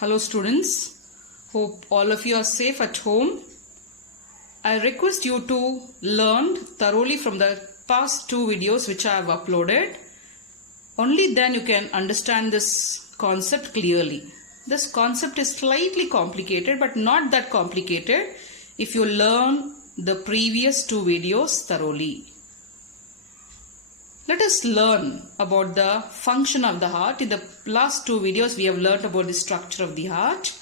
Hello students, hope all of you are safe at home. I request you to learn thoroughly from the past two videos which I have uploaded. Only then you can understand this concept clearly. This concept is slightly complicated but not that complicated if you learn the previous two videos thoroughly. Let us learn about the function of the heart. In the last two videos, we have learned about the structure of the heart.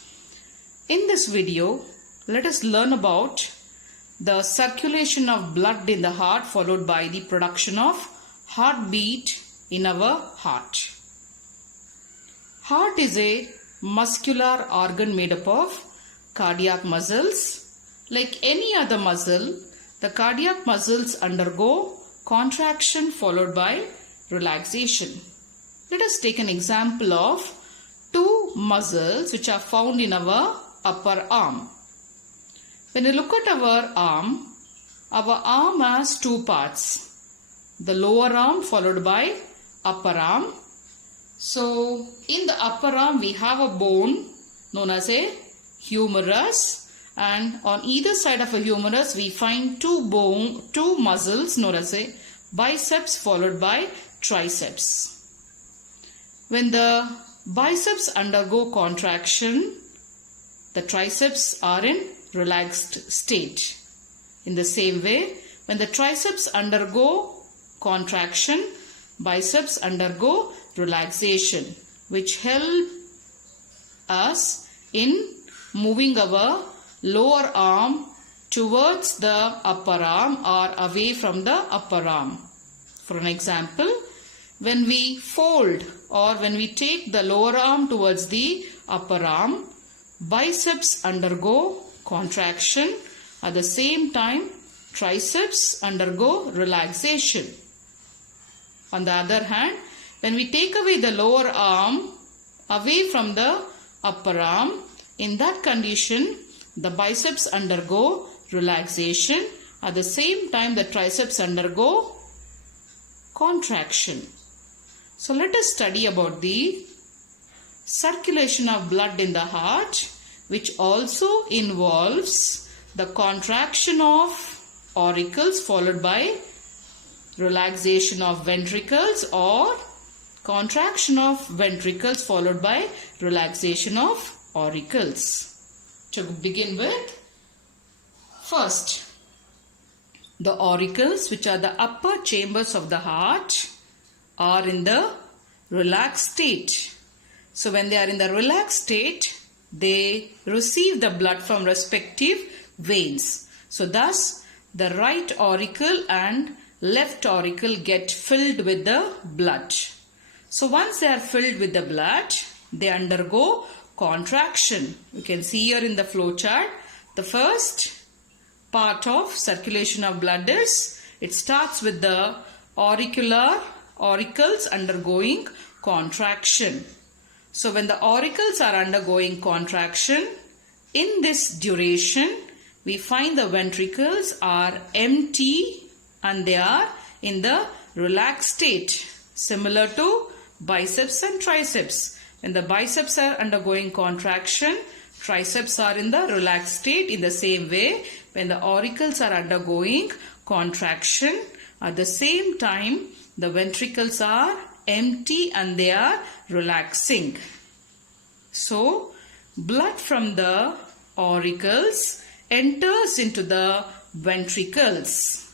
In this video, let us learn about the circulation of blood in the heart followed by the production of heartbeat in our heart. Heart is a muscular organ made up of cardiac muscles. Like any other muscle, the cardiac muscles undergo contraction followed by relaxation. Let us take an example of two muscles which are found in our upper arm. When you look at our arm has two parts. The lower arm followed by upper arm. So in the upper arm we have a bone known as a humerus, and on either side of a humerus we find two muscles known as a biceps followed by triceps. When the biceps undergo contraction, the triceps are in relaxed state. In the same way, when the triceps undergo contraction, biceps undergo relaxation, which help us in moving our lower arm towards the upper arm or away from the upper arm. For an example, when we fold or when we take the lower arm towards the upper arm, biceps undergo contraction. At the same time, triceps undergo relaxation. On the other hand, when we take away the lower arm away from the upper arm, in that condition, the biceps undergo relaxation. At the same time, the triceps undergo contraction. So let us study about the circulation of blood in the heart, which also involves the contraction of auricles followed by relaxation of ventricles, or contraction of ventricles followed by relaxation of auricles. To begin with, first, the auricles, which are the upper chambers of the heart, are in the relaxed state. So when they are in the relaxed state, they receive the blood from respective veins. So thus, the right auricle and left auricle get filled with the blood. So once they are filled with the blood, they undergo contraction. You can see here in the flow chart, the first part of circulation of blood is, it starts with the auricles undergoing contraction. So when the auricles are undergoing contraction, in this duration, we find the ventricles are empty and they are in the relaxed state, similar to biceps and triceps. When the biceps are undergoing contraction, triceps are in the relaxed state. In the same way, when the auricles are undergoing contraction, at the same time, the ventricles are empty and they are relaxing. So, blood from the auricles enters into the ventricles.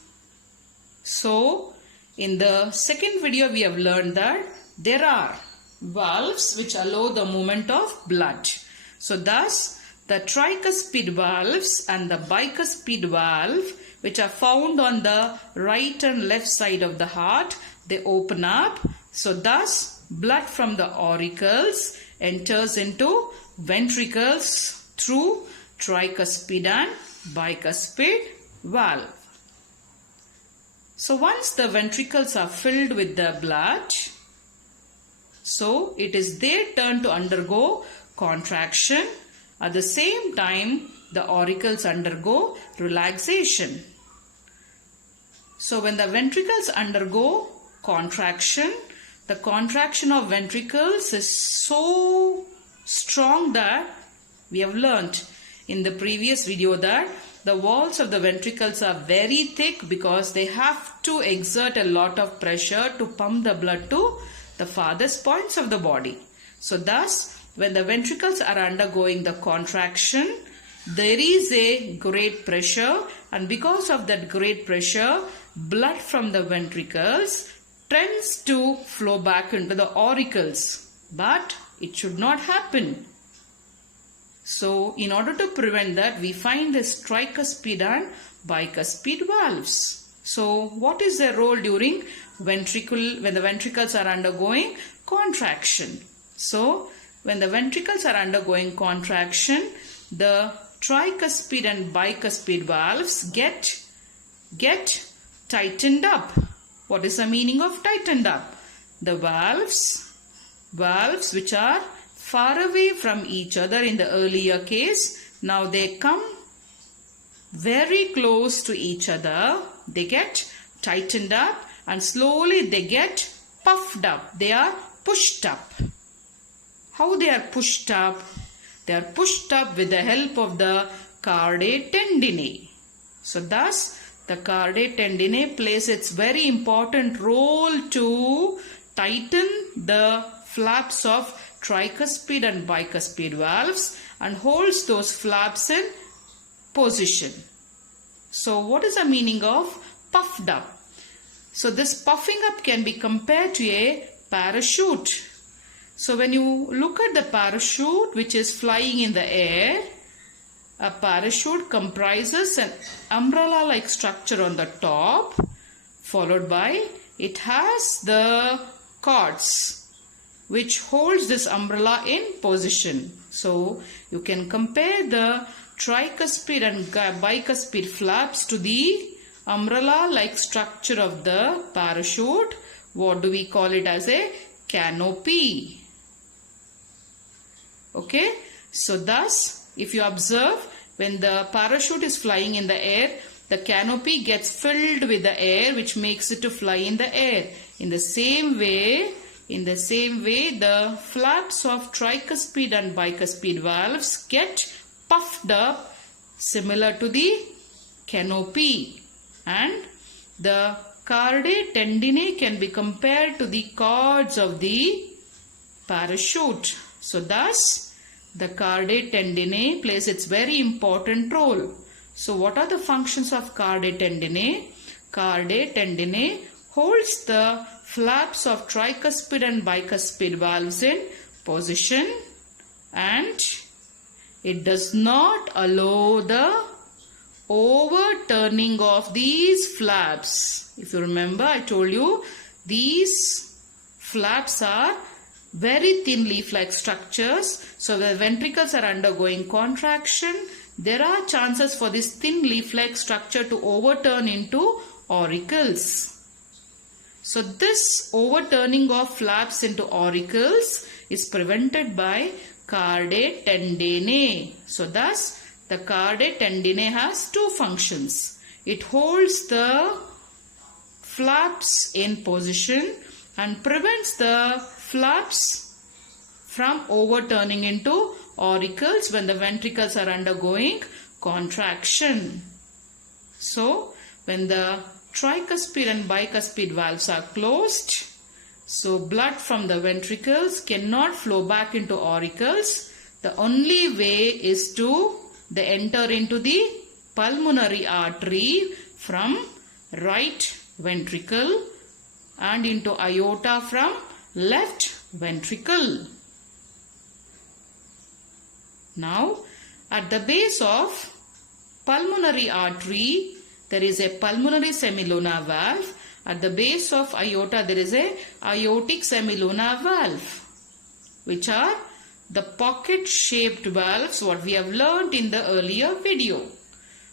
So, in the second video, we have learned that there are valves which allow the movement of blood. So thus, the tricuspid valves and the bicuspid valve, which are found on the right and left side of the heart, they open up. So thus, blood from the auricles enters into ventricles through tricuspid and bicuspid valve. So once the ventricles are filled with the blood, so it is their turn to undergo contraction. At the same time, the auricles undergo relaxation. So when the ventricles undergo contraction, the contraction of ventricles is so strong that we have learnt in the previous video that the walls of the ventricles are very thick because they have to exert a lot of pressure to pump the blood to the farthest points of the body. So thus, when the ventricles are undergoing the contraction, there is a great pressure, and because of that great pressure, blood from the ventricles tends to flow back into the auricles. But it should not happen. So, in order to prevent that, we find this tricuspid and bicuspid valves. So, what is their role during when the ventricles are undergoing contraction? So, when the ventricles are undergoing contraction, the tricuspid and bicuspid valves get tightened up. What is the meaning of tightened up? The valves which are far away from each other in the earlier case, now they come very close to each other. They get tightened up and slowly they get puffed up. They are pushed up. How they are pushed up? They are pushed up with the help of the cardae tendineae. So thus, the cardae tendineae plays its very important role to tighten the flaps of tricuspid and bicuspid valves and holds those flaps in position. So what is the meaning of puffed up? So this puffing up can be compared to a parachute. So when you look at the parachute which is flying in the air, a parachute comprises an umbrella-like structure on the top, followed by it has the cords which holds this umbrella in position. So you can compare the tricuspid and bicuspid flaps to the umbrella-like structure of the parachute. What do we call it as a canopy? Okay, so thus if you observe, when the parachute is flying in the air, the canopy gets filled with the air which makes it to fly in the air. In the same way, the flaps of tricuspid and bicuspid valves get puffed up similar to the canopy, and the cardae tendineae can be compared to the cords of the parachute. So thus, the cardae tendineae plays its very important role. So what are the functions of cardae tendineae? Cardae tendineae holds the flaps of tricuspid and bicuspid valves in position, and it does not allow the overturning of these flaps. If you remember, I told you these flaps are very thin leaf-like structures. So the ventricles are undergoing contraction. There are chances for this thin leaf-like structure to overturn into auricles. So this overturning of flaps into auricles is prevented by cardae tendineae. So thus, the cardae tendineae has two functions. It holds the flaps in position and prevents the flaps from overturning into auricles when the ventricles are undergoing contraction. So, when the tricuspid and bicuspid valves are closed, so blood from the ventricles cannot flow back into auricles. The only way is to they enter into the pulmonary artery from right ventricle and into aorta from left ventricle. Now, at the base of pulmonary artery, there is a pulmonary semilunar valve. At the base of aorta, there is a aortic semilunar valve, which are the pocket-shaped valves, what we have learnt in the earlier video.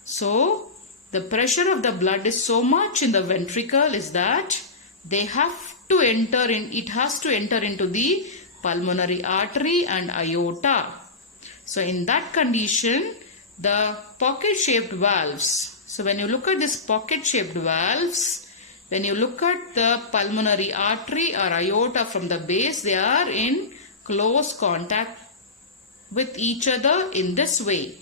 So, the pressure of the blood is so much in the ventricle is that they have to enter in, it has to enter into the pulmonary artery and aorta. So, in that condition, the pocket-shaped valves. So, when you look at these pocket-shaped valves, when you look at the pulmonary artery or aorta from the base, they are in close contact with each other in this way.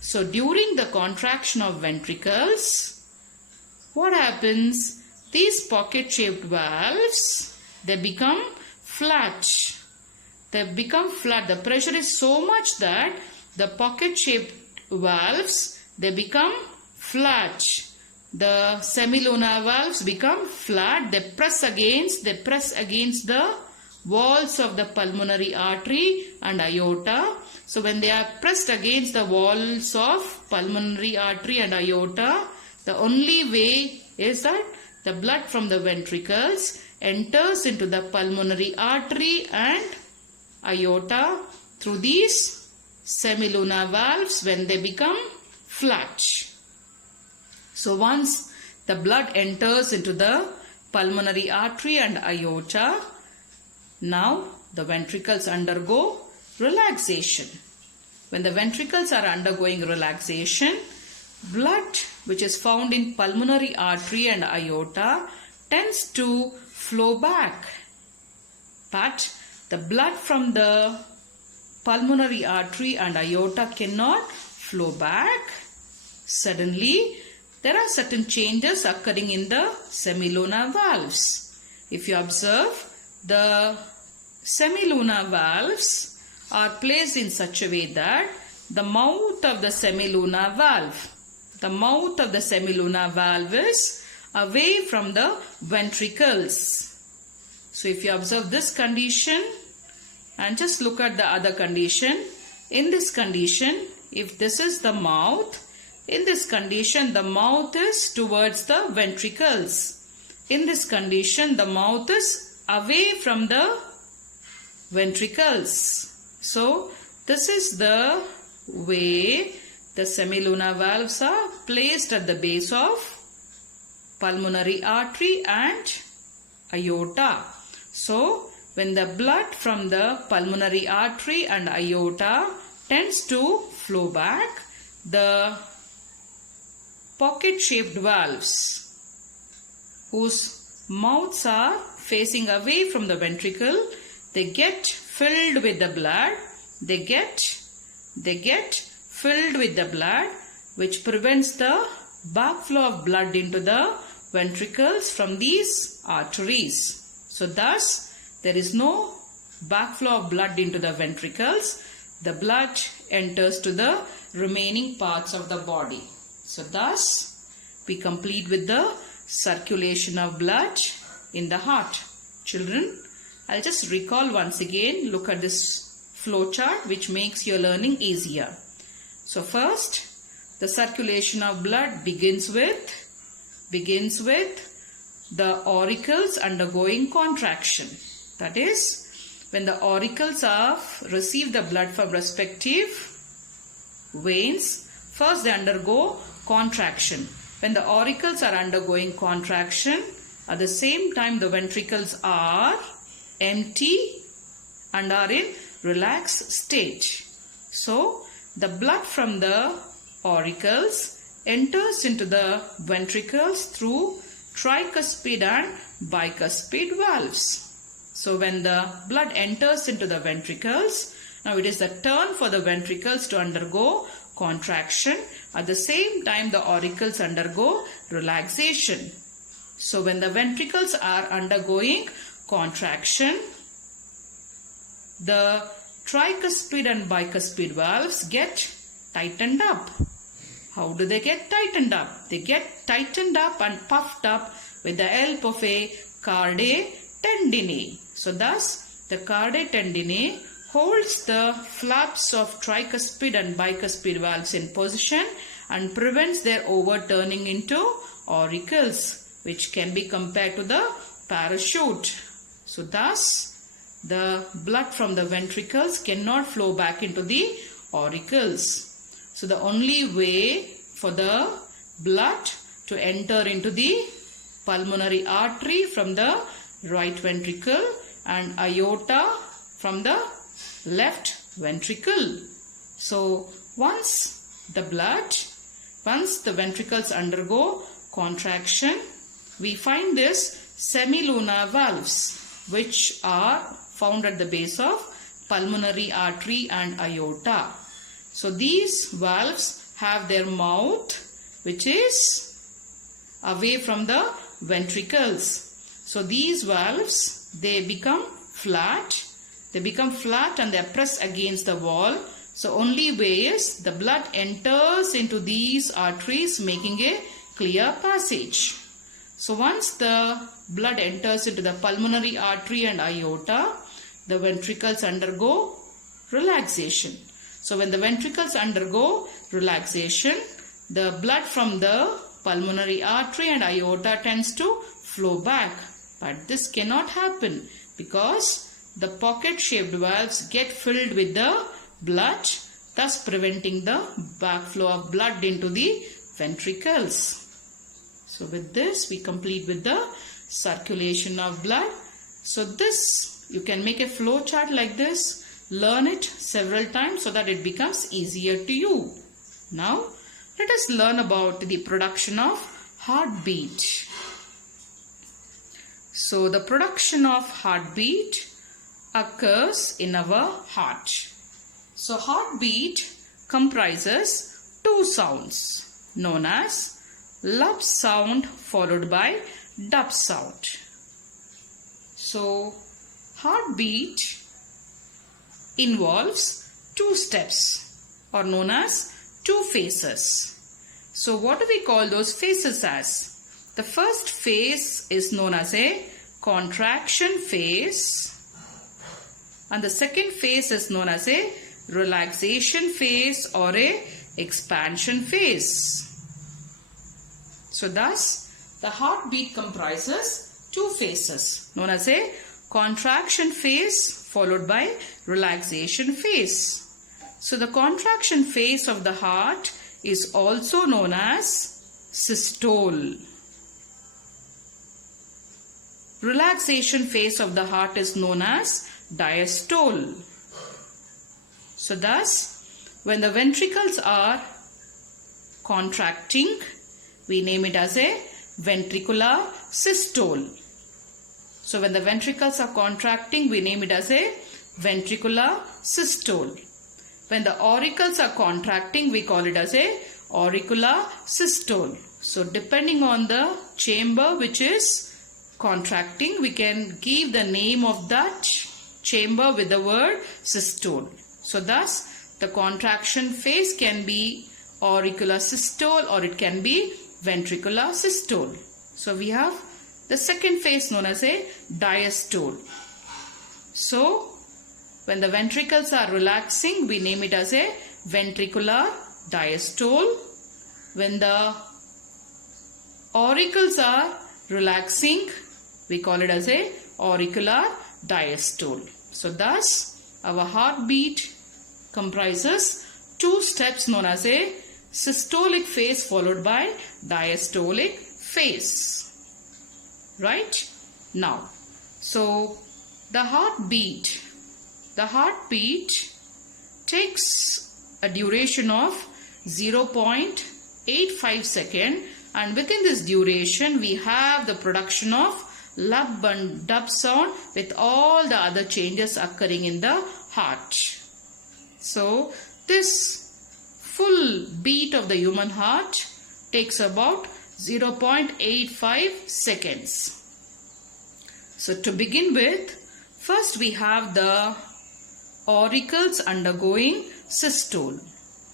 So during the contraction of ventricles, what happens? These pocket-shaped valves, they become flat. They become flat. The pressure is so much that the pocket-shaped valves, they become flat. The semilunar valves become flat. They press against the walls of the pulmonary artery and aorta. So when they are pressed against the walls of pulmonary artery and aorta, the only way is that the blood from the ventricles enters into the pulmonary artery and aorta through these semilunar valves when they become flat. So once the blood enters into the pulmonary artery and aorta, now the ventricles undergo relaxation. When the ventricles are undergoing relaxation, blood which is found in pulmonary artery and aorta tends to flow back. But the blood from the pulmonary artery and aorta cannot flow back. Suddenly, there are certain changes occurring in the semilunar valves. If you observe, the semilunar valves are placed in such a way that the mouth of the semilunar valve is away from the ventricles. So if you observe this condition and just look at the other condition, in this condition, if this is the mouth, in this condition the mouth is towards the ventricles. In this condition the mouth is away from the ventricles. So this is the way the semilunar valves are placed at the base of pulmonary artery and aorta. So when the blood from the pulmonary artery and aorta tends to flow back, the pocket-shaped valves whose mouths are facing away from the ventricle, they get filled with the blood. They get filled with the blood, which prevents the backflow of blood into the ventricles from these arteries. So thus, there is no backflow of blood into the ventricles. The blood enters to the remaining parts of the body. So thus, we complete with the circulation of blood in the heart. Children, I'll just recall once again. Look at this flow chart which makes your learning easier. So first, the circulation of blood begins with the auricles undergoing contraction. That is, when the auricles have received the blood from respective veins, first they undergo contraction. When the auricles are undergoing contraction, at the same time the ventricles are empty and are in relaxed state. So the blood from the auricles enters into the ventricles through tricuspid and bicuspid valves. So when the blood enters into the ventricles, now it is the turn for the ventricles to undergo contraction. At the same time the auricles undergo relaxation. So when the ventricles are undergoing contraction, the tricuspid and bicuspid valves get tightened up. How do they get tightened up? They get tightened up and puffed up with the help of a cardae tendineae. So thus, the cardae tendineae holds the flaps of tricuspid and bicuspid valves in position and prevents their overturning into auricles, which can be compared to the parachute. So thus, the blood from the ventricles cannot flow back into the auricles. So the only way for the blood to enter into the pulmonary artery from the right ventricle and aorta from the left ventricle. So once the ventricles undergo contraction, we find this semilunar valves which are found at the base of pulmonary artery and aorta. So these valves have their mouth which is away from the ventricles. So these valves, they become flat. They become flat and they are pressed against the wall. So only way is the blood enters into these arteries, making a clear passage. So once the blood enters into the pulmonary artery and aorta, the ventricles undergo relaxation. So when the ventricles undergo relaxation, the blood from the pulmonary artery and aorta tends to flow back. But this cannot happen because the pocket-shaped valves get filled with the blood, thus preventing the backflow of blood into the ventricles. So with this, we complete with the circulation of blood. So this, you can make a flow chart like this, learn it several times so that it becomes easier to you. Now, let us learn about the production of heartbeat. So the production of heartbeat occurs in our heart. So heartbeat comprises two sounds known as lub sound followed by dub sound. So heartbeat involves two steps or known as two phases. So what do we call those phases as? The first phase is known as a contraction phase and the second phase is known as a relaxation phase or a expansion phase. So thus the heartbeat comprises two phases known as a contraction phase followed by relaxation phase. So the contraction phase of the heart is also known as systole. Relaxation phase of the heart is known as diastole. So thus, when the ventricles are contracting, we name it as a ventricular systole. So when the ventricles are contracting, we name it as a ventricular systole. When the auricles are contracting, we call it as a auricular systole. So depending on the chamber which is contracting, we can give the name of that chamber with the word systole. So thus the contraction phase can be auricular systole or it can be ventricular systole. So we have the second phase known as a diastole. So when the ventricles are relaxing, we name it as a ventricular diastole. When the auricles are relaxing, we call it as a auricular diastole. So thus our heartbeat comprises two steps known as a systolic phase followed by diastolic phase. Right? Now, so the heartbeat takes a duration of 0.85 seconds, and within this duration we have the production of lub and dub sound with all the other changes occurring in the heart. So this full beat of the human heart takes about 0.85 seconds. So to begin with, first we have the auricles undergoing systole.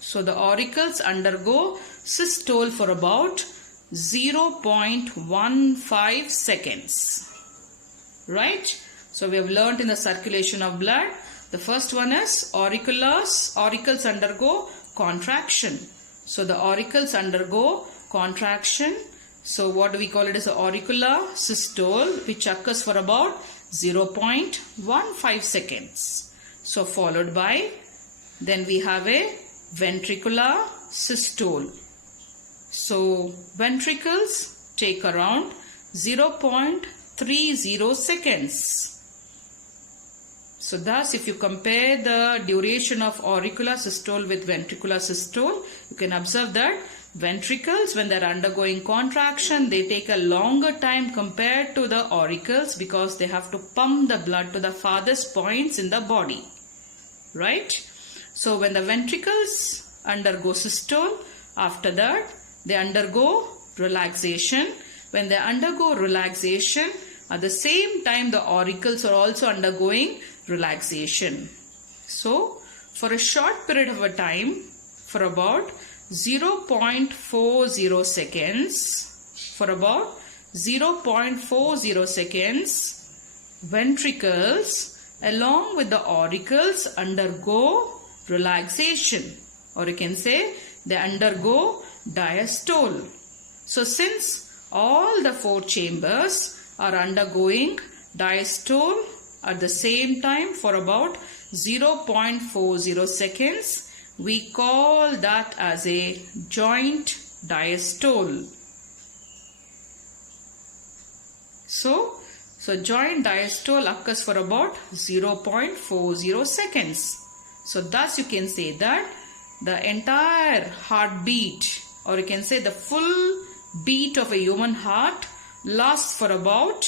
So the auricles undergo systole for about 0.15 seconds. Right? So we have learnt in the circulation of blood, the first one is auricles undergo contraction. So the auricles undergo contraction. So what do we call it as auricular systole, which occurs for about 0.15 seconds. So followed by, then we have a ventricular systole. So ventricles take around 0.30 seconds. So thus if you compare the duration of auricular systole with ventricular systole, you can observe that ventricles, when they are undergoing contraction, they take a longer time compared to the auricles because they have to pump the blood to the farthest points in the body. right? So when the ventricles undergo systole, after that they undergo relaxation. When they undergo relaxation, at the same time the auricles are also undergoing relaxation. So for a short period of a time, for about 0.40 seconds, ventricles along with the auricles undergo relaxation, or you can say they undergo diastole. So since all the 4 chambers are undergoing diastole at the same time for about 0.40 seconds, we call that as a joint diastole. So joint diastole occurs for about 0.40 seconds. So thus you can say that the entire heartbeat, or you can say the full beat of a human heart, lasts for about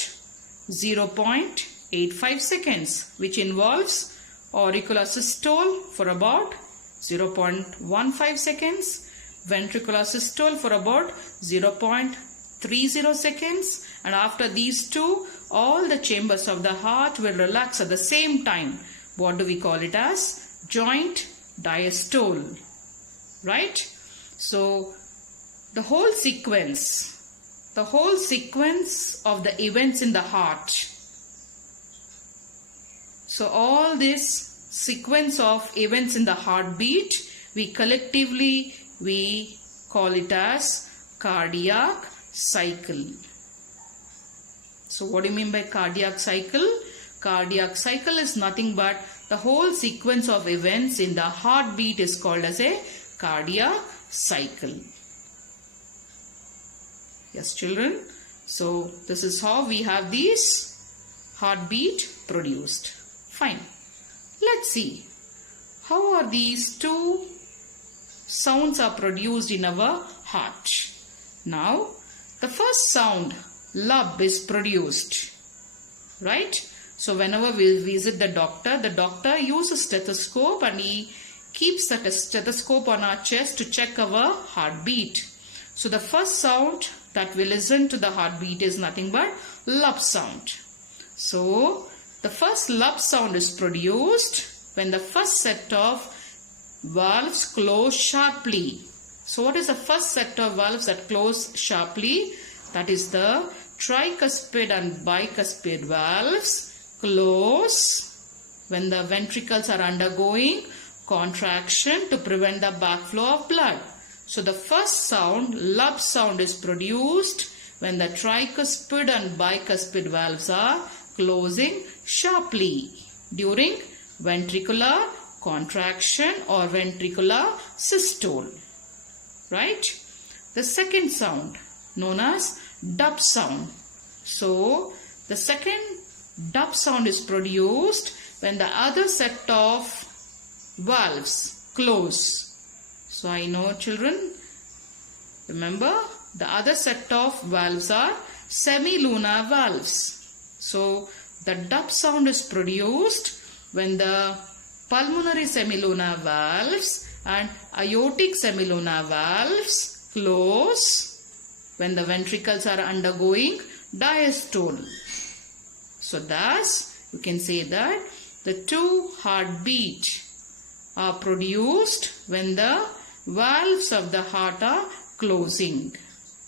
0.85 seconds, which involves auricular systole for about 0.15 seconds, ventricular systole for about 0.30 seconds, and after these two, all the chambers of the heart will relax at the same time. What do we call it as? Joint diastole, right? So the whole sequence of the events in the heart. So all this sequence of events in the heartbeat, we collectively call it as cardiac cycle. So what do you mean by cardiac cycle? Cardiac cycle is nothing but the whole sequence of events in the heartbeat is called as a cardiac cycle. Yes, children. So this is how we have these heartbeat produced. Fine. Let's see how are these two sounds are produced in our heart. Now the first sound, lub, is produced, right? So whenever we visit the doctor uses stethoscope and he keeps that stethoscope on our chest to check our heartbeat. So the first sound that we listen to the heartbeat is nothing but lub sound. So the first lub sound is produced when the first set of valves close sharply. So what is the first set of valves that close sharply? That is the tricuspid and bicuspid valves close when the ventricles are undergoing contraction to prevent the backflow of blood. So the first sound, lub sound, is produced when the tricuspid and bicuspid valves are closing sharply during ventricular contraction or ventricular systole, right? The second sound known as dub sound. So the second dub sound is produced when the other set of valves close. So I know, children, remember the other set of valves are semilunar valves. So the dub sound is produced when the pulmonary semilunar valves and aortic semilunar valves close when the ventricles are undergoing diastole. So thus you can say that the two heartbeat are produced when the valves of the heart are closing.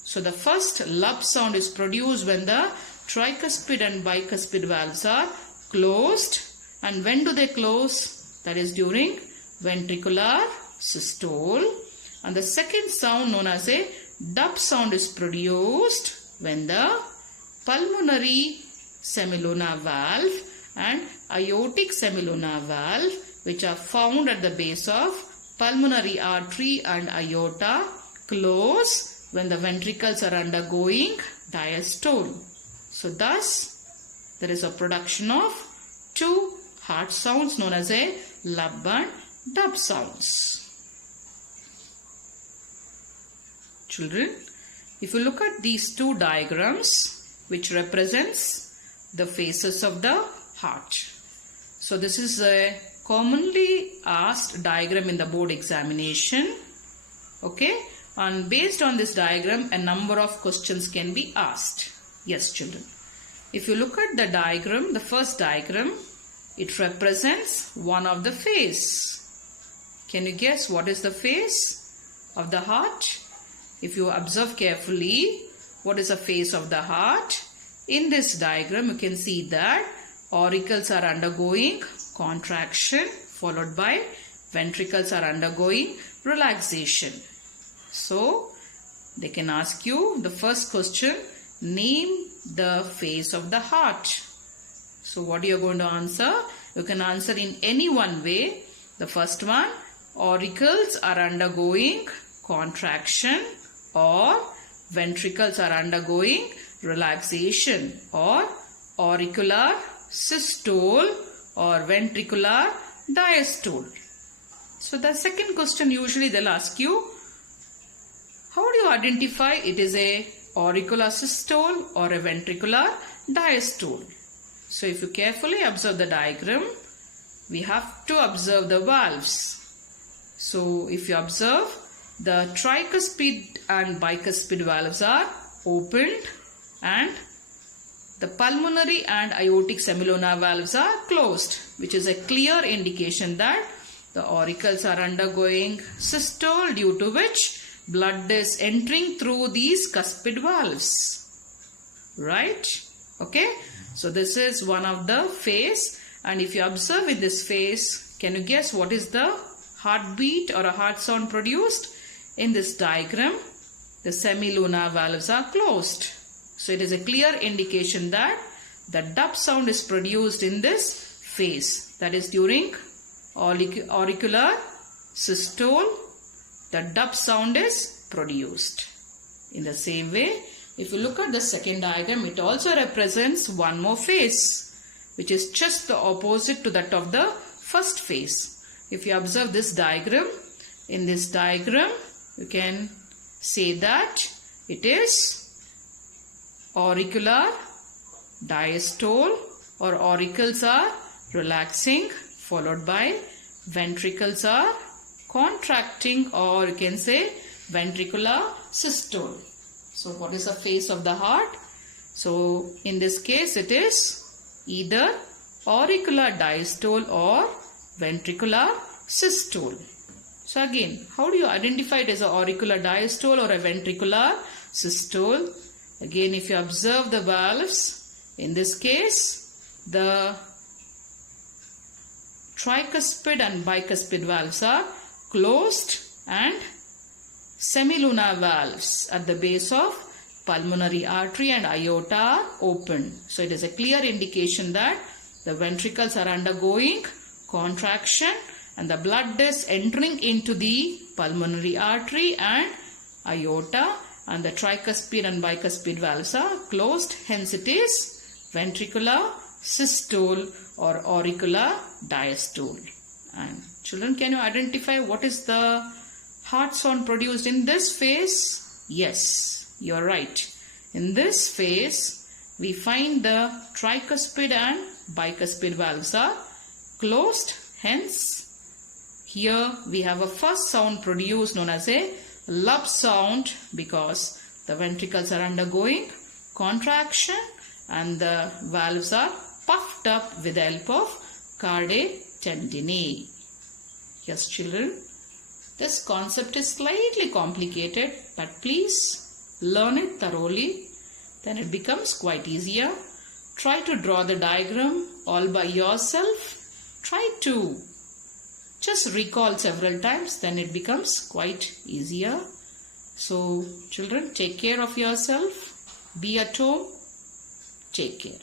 So the first lub sound is produced when the tricuspid and bicuspid valves are closed. And when do they close? That is during ventricular systole. And the second sound known as a dub sound is produced when the pulmonary semilunar valve and aortic semilunar valve, which are found at the base of pulmonary artery and aorta, close when the ventricles are undergoing diastole. So thus there is a production of two heart sounds known as a lub and dub sounds. Children, if you look at these two diagrams which represents the phases of the heart. So this is a commonly asked diagram in the board examination. Okay, and based on this diagram, a number of questions can be asked. Yes, children. If you look at the diagram, the first diagram, it represents one of the face. Can you guess what is the face of the heart? If you observe carefully, what is the face of the heart? In this diagram, you can see that auricles are undergoing contraction, followed by ventricles are undergoing relaxation. So, they can ask you the first question, name the face of the heart. So, what you are going to answer? You can answer in any one way. The first one, auricles are undergoing contraction, or ventricles are undergoing relaxation, or auricular systole or ventricular diastole. So the second question, usually they'll ask you, how do you identify it is a auricular systole or a ventricular diastole? So if you carefully observe the diagram, we have to observe the valves. So if you observe, the tricuspid and bicuspid valves are opened, and the pulmonary and aortic semilunar valves are closed, which is a clear indication that the auricles are undergoing systole, due to which blood is entering through these cuspid valves. Right? Okay. So this is one of the phase, and if you observe in this phase, can you guess what is the heartbeat or a heart sound produced? In this diagram, the semilunar valves are closed. So it is a clear indication that the dub sound is produced in this phase. That is during auricular systole, the dub sound is produced. In the same way, if you look at the second diagram, it also represents one more phase, which is just the opposite to that of the first phase. If you observe this diagram, in this diagram, you can say that it is auricular diastole, or auricles are relaxing, followed by ventricles are contracting, or you can say ventricular systole. So what is the phase of the heart? So in this case, it is either auricular diastole or ventricular systole. So again, how do you identify it as an auricular diastole or a ventricular systole? Again, if you observe the valves, in this case, the tricuspid and bicuspid valves are closed, and semilunar valves at the base of pulmonary artery and aorta are open. So it is a clear indication that the ventricles are undergoing contraction and the blood is entering into the pulmonary artery and aorta, and the tricuspid and bicuspid valves are closed. Hence it is ventricular systole or auricular diastole. And children, can you identify what is the heart sound produced in this phase? Yes, you are right. In this phase, we find the tricuspid and bicuspid valves are closed. Hence, here we have a first sound produced known as a lub sound, because the ventricles are undergoing contraction and the valves are puffed up with the help of cardiac tendineae. Yes, children, this concept is slightly complicated, but please learn it thoroughly. Then it becomes quite easier. Try to draw the diagram all by yourself. Try to just recall several times, then it becomes quite easier. So children, take care of yourself. Be at home. Take care.